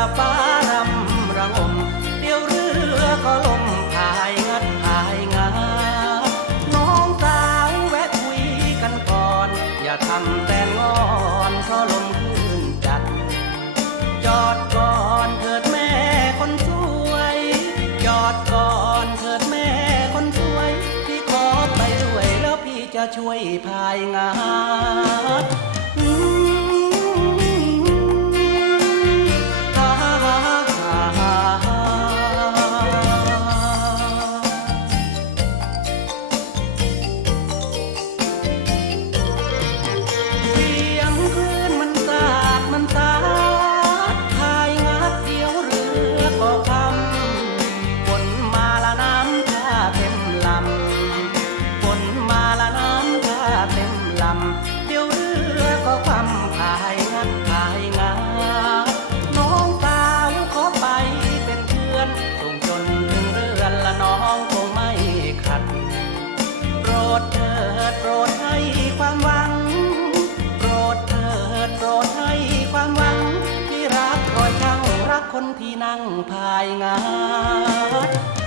ลฟ้ารำระงม เดี๋ยวเรือก็ลมพายงัดพายงา น้องสาวแวะคุยกันก่อน อย่าทำแต่งอนเพราะลมขึ้นจัด จอดก่อนเถิดแม่คนสวย จอดก่อนเถิดแม่คนสวย พี่ขอไปด้วยแล้วพี่จะช่วยพายงา ดเถิดโปรดให้ความหวัง โปรดเถิดโปรดให้ความหวัง ที่รักคอยเจ้ารักคนที่นั่งภายงาน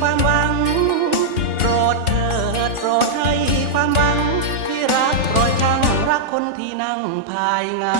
ความหวัง โปรดเถิดโปรดให้ความหวัง ที่รักรอยช่างรักคนที่นั่งภายงา